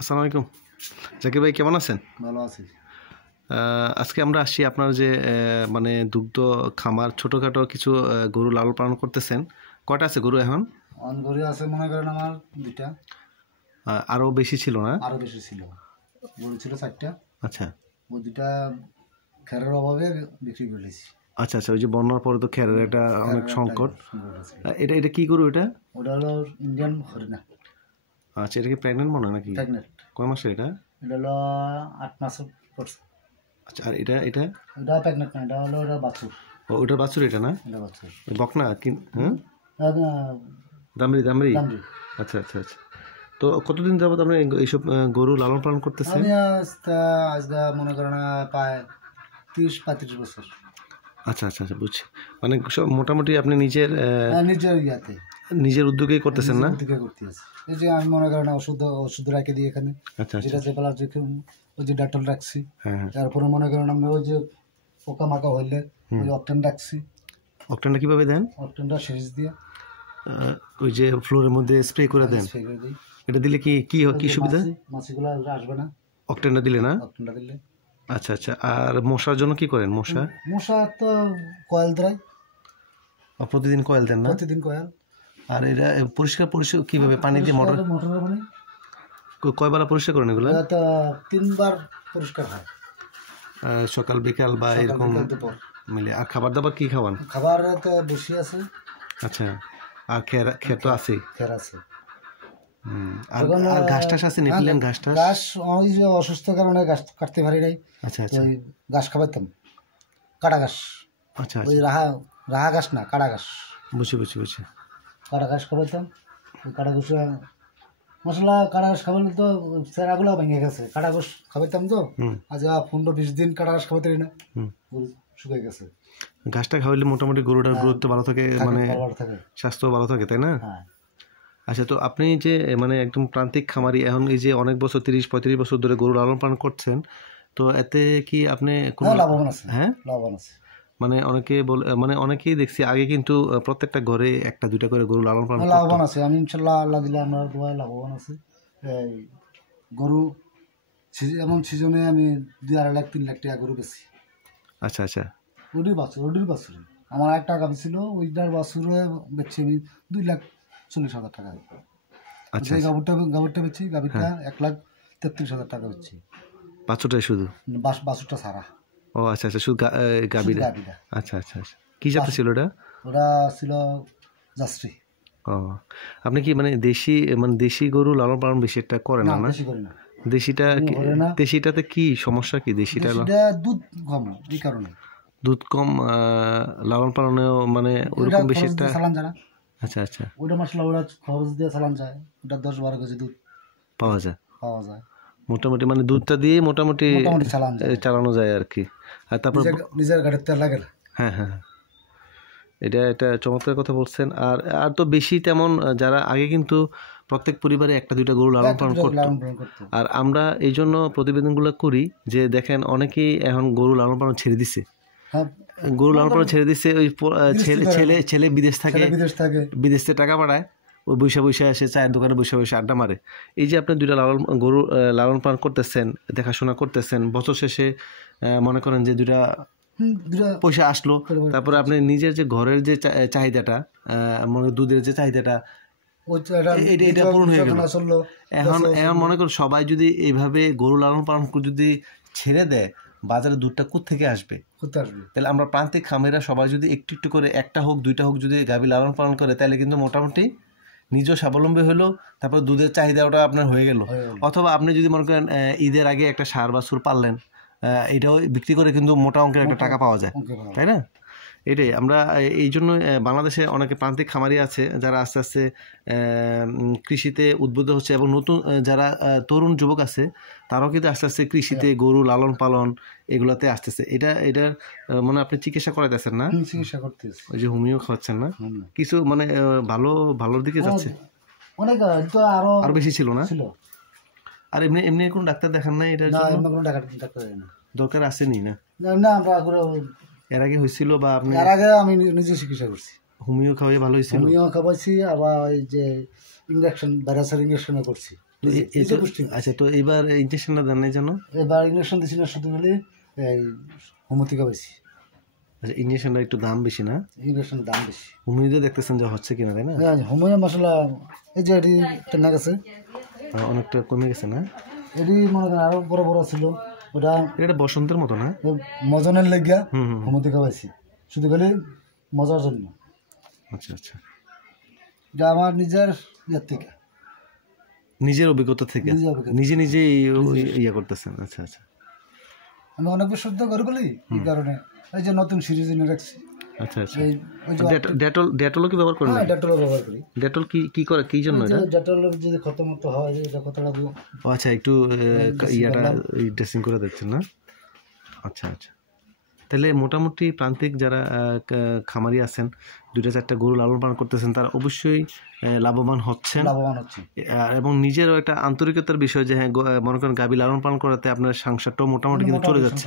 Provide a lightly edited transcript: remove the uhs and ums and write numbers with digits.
আসসালামু আলাইকুম জাকির ভাই, কেমন আছেন? ভালো আছি। আজকে আমরা আসছি আপনার যে মানে দুগ্ধ খামার ছোটোখাটো কিছু গরু লালন পালন করতেছেন। কয়টা আছে গরু এখন? গরু আছে মনে করেন আমার দুইটা। আরও বেশি ছিল না? আরো বেশি ছিল, গরু ছিল 4টা। আচ্ছা, ওই দুইটা খেরের অভাবে বিক্রি করেছি। আচ্ছা আচ্ছা, ওই যে বন্যার পরে তো খেরের একটা অনেক সংকট। আছে। এটা এটা কি গরু এটা? ওটা হলো ইন্ডিয়ান হরিণা। আচ্ছা, এটা কি প্রেগনেন্ট মনে হয় নাকি? প্রেগনেন্ট। কয় মাসে এটা? এটা হলো 8 মাস পড়ছে। আচ্ছা, আর এটা এটা এটা প্রেগনেন্ট না, এটা হলো ওটা বাছুর। ওটার বাছুর এটা না? এটা বাছুর। বকনা কি? হ্যাঁ, দামড়ি। দামরি দামরি। আচ্ছা আচ্ছা আচ্ছা। তো কতদিন যাবত আপনি এইসব গরু লালন পালন করতেছেন? আমি আজকে মনে করেন প্রায় 30-35 বছর। আচ্ছা আচ্ছা আচ্ছা, বুঝছি। মানে সব মোটামুটি আপনি নিজের নিজের ইয়াতে নিজের উদ্যোগেই করতেছেন না? করতে আছে। এই যে আমি মনে করেন ওষুধ রাখে দিই এখানে। আচ্ছা আচ্ছা, যেটা যেগুলা ওই যে ডেটল রাখছি। হ্যাঁ হ্যাঁ। তারপরে মনে করেন আমরা ওই যে পোকা মাকা হইলে ওই অকটেন রাখছি। অক্টেনটা কিভাবে দেন? অকটেনটা শেষ দিয়ে ওই যে ফ্লোরের মধ্যে স্প্রে করে দেন? স্প্রে করে দিই। এটা দিলে কি কি কি সুবিধা? মাছিগুলো আসবে না অক্টেনটা দিলে না? অকটেনটা দিলে। আচ্ছা আচ্ছা, আর মশার জন্য কি করেন? মশা তো কয়েল দেয়, প্রতিদিন কয়েল দেন না? প্রতিদিন কয়েল। আর এটা পরিষ্কার কিভাবে? পানি দিয়ে মোটরের পানি। কয়বার পরিষ্কার করেন এগুলো? 3বার পরিষ্কার হয়, সকাল বিকাল বা এরকম মিলে। আর খাবার দাবার কি খাওয়ান? খাবার তো বসে আছে। আচ্ছা, আর খের তো আছেই। খের আছে। আর ঘাস টাস আছে? নিপিলেন ঘাস টাস? ঘাস ওই যে অসুস্থ কারণে ঘাস কাটতে পারি নাই। আচ্ছা আচ্ছা, ওই ঘাস খাবাইতাম, কাটা ঘাস। আচ্ছা ওই আচ্ছা, রাহা ঘাস না, কাটা ঘাস। বুঝছি বুঝছি বুঝছি। কাটা ঘাস খাবাইতাম। ওই কাটা ঘাস মশলা কাটা ঘাস খাবাইলে তো চেরাগুলো ভেঙে গেছে। কাটা ঘাস খাবাইতাম তো আজ 15-20 দিন কাটা ঘাস খাবাইতে না, শুকিয়ে গেছে। ঘাসটা খাওয়াইলে মোটামুটি গরুটার গুরুত্ব ভালো থাকে, মানে স্বাস্থ্য ভালো থাকে, তাই না? আচ্ছা, তো আপনি যে মানে একদম প্রান্তিক খামারি, এখন এই যে অনেক বছর 30-35 বছর ধরে গরু লালন পালন করছেন, তো এতে কি আপনি কোনো লাভবান আছে? হ্যাঁ, লাভবান আছে। মানে অনেকে বলে, মানে অনেকেই দেখছি আগে কিন্তু প্রত্যেকটা ঘরে 1-2টা করে গরু লালন পালন করতো। লাভবান আছে, আমি ইনশাল্লাহ আল্লাহ দিলে আমরা দোয়া লাভবান আছে। এই গরু এমন সিজনে আমি 2-2.5 লাখ 3 লাখ টাকা গরু বেশি। আচ্ছা আচ্ছা, ওটির বাছুর আমার 1 টাকা ছিল, ওইটার বাছুরে বেচছি আমি 2,40,000 টাকা। আচ্ছা, এই গাভীরটা বেচছি, গাভীরটা 1,33,000 টাকা বেচছি। বাছুরটাই শুধু? বাছুরটা ছাড়া। ও আচ্ছা আচ্ছা, শুধু গাভীরা। আচ্ছা আচ্ছা আচ্ছা, কি জাতের ছিল ওটা? ওটা ছিল জার্সি। ও, আপনি কি মানে দেশি গরু লালন পালন বেশি একটা করেন না? বেশি করি না। দেশিটাতে কি সমস্যা? কি দেশিটা দুধ কম, এই কারণে দুধ কম, লালন পালনেও মানে ওরকম বেশি একটা চালান যায় না। আচ্ছা আচ্ছা, ওটা মশলা ওরা খরচ দিয়ে চালান যায়, ওটা 10-12 কেজি দুধ পাওয়া যায় মোটামুটি, মানে দুধটা দিয়ে মোটামুটি চালানো যায় আর কি। আর তারপর নিজের গাড়ির তেল লাগে না। হ্যাঁ হ্যাঁ, এটা চমৎকার কথা বলছেন। আর আর তো বেশি তেমন যারা আগে কিন্তু প্রত্যেক পরিবারে 1-2টা গরু লালন পালন করতো। আর আমরা এই জন্য প্রতিবেদনগুলো করি যে দেখেন অনেকেই এখন গরু লালন পালন ছেড়ে দিছে। গরু লালন পালন ছেড়ে দিচ্ছে, ওই ছেলে বিদেশ থেকে টাকা পাঠায়, ওই বৈশা এসে চায়ের দোকানে বসে আড্ডা মারে। এই যে আপনি 2টা গরু লালন পালন করতেছেন, দেখাশোনা করতেছেন, বছর শেষে মনে করেন যে 2টা পয়সা আসলো, তারপরে আপনি নিজের যে ঘরের যে চাহিদাটা, মানে দুধের যে চাহিদাটা, এটা পূরণ হয়ে গেল। এখন মনে করুন সবাই যদি এইভাবে গরু লালন পালন যদি ছেড়ে দেয়, বাজারে দুধটা কোত্থেকে আসবে? তাহলে আমরা প্রান্তিক খামারিরা সবাই যদি একটু একটু করে 1টা হোক 2টা হোক যদি গাভী লালন পালন করে, তাহলে কিন্তু মোটামুটি নিজেও স্বাবলম্বী হলো, তারপর দুধের চাহিদাটা আপনার হয়ে গেল। অথবা আপনি যদি মনে করেন ঈদের আগে একটা ষাঁড় বাছুর পাললেন, এটাও বিক্রি করে কিন্তু মোটা অঙ্কের একটা টাকা পাওয়া যায়, তাই না? এটাই আমরা এই জন্য বাংলাদেশে অনেকে প্রান্তিক খামারি আছে যারা আস্তে আস্তে কৃষিতে উদ্বুদ্ধ হচ্ছে, এবং নতুন যারা তরুণ যুবক আছে তারাও কিন্তু আস্তে আস্তে কৃষিতে গরু লালন পালন এগুলাতে আসতেছে। এটা মানে আপনি চিকিৎসা করাইতেছেন না? চিকিৎসা করতেছি, ওই যে হোমিও খাওয়াচ্ছেন না? কিছু মানে ভালোর দিকে যাচ্ছে। অনেক তো আরো বেশি ছিল না? আর এমনি কোনো ডাক্তার দেখান নাই? এটা দরকার আসেনি না? আমরা এর আগে হয়েছিল বা আপনি? এর আগে আমি নিজে চিকিৎসা করছি, হোমিও খাওয়াই ভালো হয়েছিল? হোমিও খাওয়াইছি, আবার ওই যে ইঞ্জেকশন, ভাইরাসের ইঞ্জেকশনও করছি। আচ্ছা, তো এবার ইঞ্জেকশনটা দেন নাই জানো? এবার ইঞ্জেকশন দিছি না, শুধু খালি এই হোমিওপ্যাথিকা পাইছি। আচ্ছা, ইঞ্জেকশনটা একটু দাম বেশি না? ইঞ্জেকশনের দাম বেশি। হোমিওতে দেখতেছেন যে হচ্ছে কিনা, তাই না? হোমিও মশলা এই যে এটি টেনা গেছে, অনেকটা কমে গেছে না? এটি মনে করেন আরো বড় বড় ছিল, ওটা এটা বসন্তের মতো না? মজনের লেগিয়া হোমিওপ্যাথিকা পাইছি, শুধু খালি মজার জন্য। আচ্ছা আচ্ছা, যা আমার নিজের ইয়ের থেকে, নিজের অভিজ্ঞতা থেকে নিজে নিজে ইয়ে করতেছেন। আচ্ছা আচ্ছা, আমি অনেক বিশুদ্ধ করে বলি এই কারণে, এই যে নতুন সিরিজ এনে রাখছি। আচ্ছা আচ্ছা, ডেটলও কি ব্যবহার করেন? হ্যাঁ, ডেটল ব্যবহার করি। ডেটল কি করে, কি জন্য এটা? ডেটল যদি খতম মতো হয়, এটা কতটা দিব। আচ্ছা, একটু ইয়াটা ড্রেসিং করে দিচ্ছেন না? আচ্ছা আচ্ছা, তাহলে মোটামুটি প্রান্তিক যারা খামারি আছেন, 2-4টা গরু লালন পালন করতেছেন, তারা অবশ্যই লাভবান হচ্ছেন। এবং নিজেরও একটা আন্তরিকতার বিষয় যে হ্যাঁ, মনে করেন গাভী লালন পালন করাতে আপনার সংসারটাও মোটামুটি কিন্তু চলে যাচ্ছে।